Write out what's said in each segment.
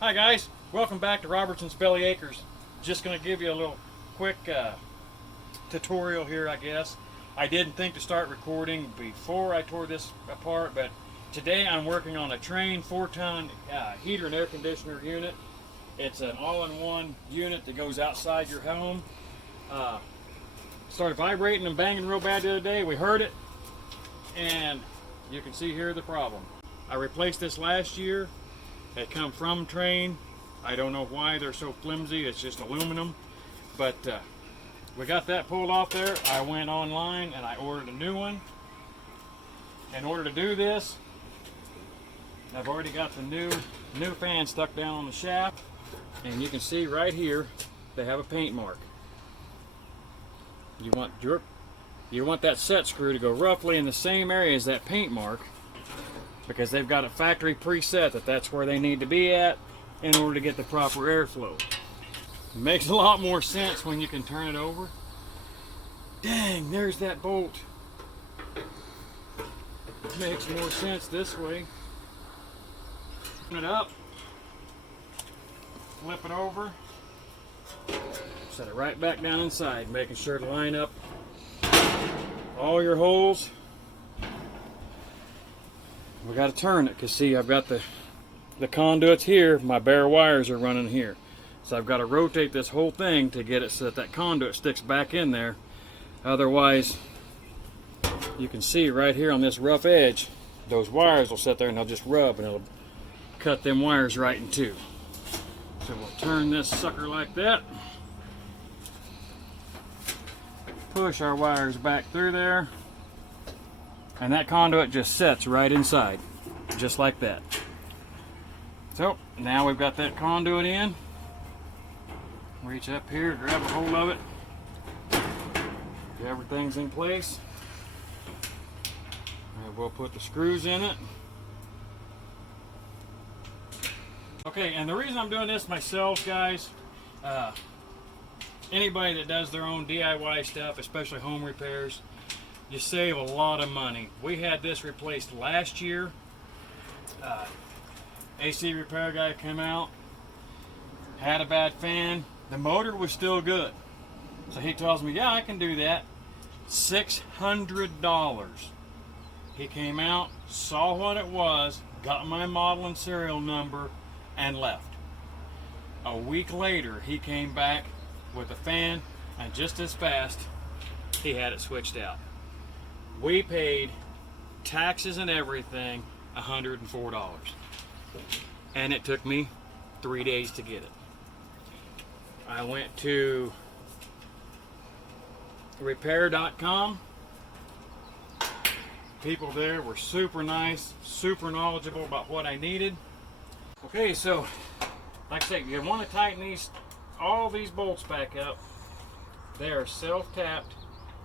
Hi guys, welcome back to Robertson's Belly Acres. Just going to give you a little quick tutorial here, I guess. I didn't think to start recording before I tore this apart, but today I'm working on a Trane 4-ton heater and air conditioner unit. It's an all-in-one unit that goes outside your home. Started vibrating and banging real bad the other day. We heard it, and you can see here the problem. I replaced this last year. They come from Trane. I don't know why they're so flimsy. It's just aluminum. But we got that pulled off there. I went online and I ordered a new one. In order to do this, I've already got the new fan stuck down on the shaft. And you can see right here, they have a paint mark. You want that set screw to go roughly in the same area as that paint mark, because they've got a factory preset that's where they need to be at in order to get the proper airflow. It makes a lot more sense when you can turn it over. Dang, there's that bolt. It makes more sense this way. Open it up, flip it over, set it right back down inside, making sure to line up all your holes. We got to turn it because see, I've got the conduits here. My bare wires are running here, so I've got to rotate this whole thing to get it so that conduit sticks back in there. Otherwise, you can see right here on this rough edge, those wires will sit there and they'll just rub and it'll cut them wires right in two. So we'll turn this sucker like that, push our wires back through there, and that conduit just sets right inside, just like that. So now we've got that conduit in. Reach up here, grab a hold of it. Everything's in place. And we'll put the screws in it. Okay, and the reason I'm doing this myself, guys, anybody that does their own DIY stuff, especially home repairs, you save a lot of money. We had this replaced last year. AC repair guy came out, had a bad fan. The motor was still good. So he tells me, yeah, I can do that. $600. He came out, saw what it was, got my model and serial number, and left. A week later, he came back with a fan, and just as fast, he had it switched out. We paid taxes and everything $104, and it took me 3 days to get it. I went to repair.com. People there were super nice, super knowledgeable about what I needed. Okay, so like I say, you want to tighten all these bolts back up. They are self-tapped,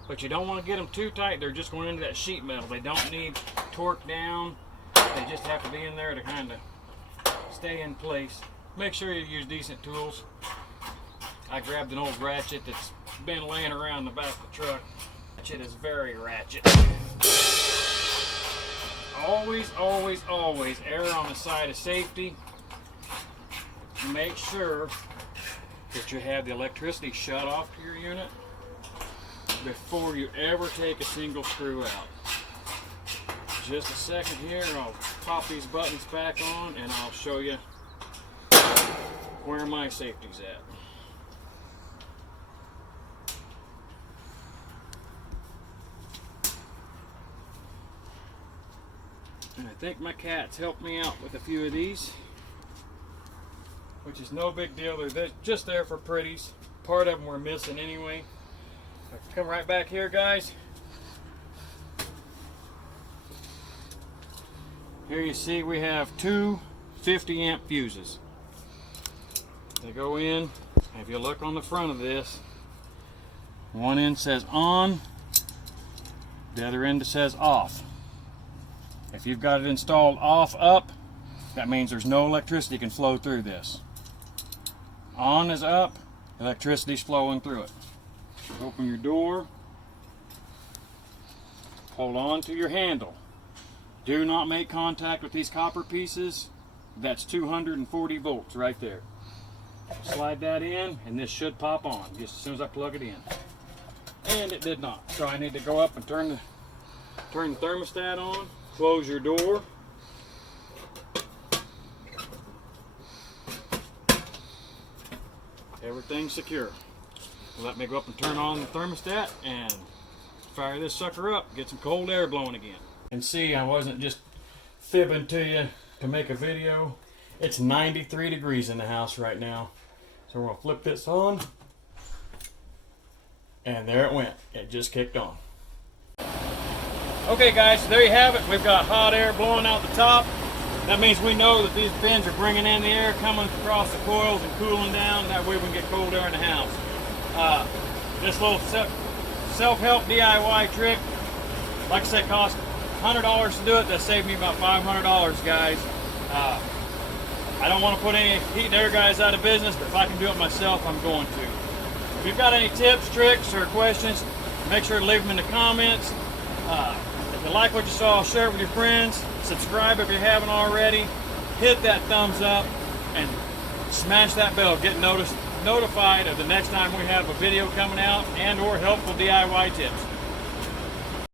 but you don't want to get them too tight. They're just going into that sheet metal. They don't need torque down. They just have to be in there to kind of stay in place. Make sure you use decent tools. I grabbed an old ratchet that's been laying around the back of the truck. Ratchet is very ratchet. Always, always, always err on the side of safety. Make sure that you have the electricity shut off to your unit before you ever take a single screw out. Just a second here, I'll pop these buttons back on and I'll show you where my safety's at. And I think my cat's helped me out with a few of these, which is no big deal. They're just there for pretties. Part of them were missing anyway. Come right back here, guys. Here you see we have two 50 amp fuses. They go in, and if you look on the front of this, one end says on, the other end says off. If you've got it installed off up, that means there's no electricity can flow through this. On is up, electricity's flowing through it. Open your door, hold on to your handle. Do not make contact with these copper pieces That's 240 volts right there. Slide that in, and this should pop on just as soon as I plug it in. And it did not. So I need to go up and turn the thermostat on. Close your door. Everything's secure. Let me go up and turn on the thermostat and fire this sucker up. Get some cold air blowing again. And see, I wasn't just fibbing to you to make a video. It's 93 degrees in the house right now. So we're gonna flip this on. And there it went. It just kicked on. Okay guys, so there you have it. We've got hot air blowing out the top. That means we know that these fins are bringing in the air coming across the coils and cooling down. That way we can get cold air in the house. This little self-help DIY trick, like I said, cost $100 to do it. That saved me about $500, guys. I don't want to put any heat and air guys out of business, but if I can do it myself, I'm going to. If you've got any tips, tricks, or questions, make sure to leave them in the comments. If you like what you saw, share it with your friends. Subscribe if you haven't already. Hit that thumbs up and smash that bell. Get notified of the next time we have a video coming out and or helpful DIY tips.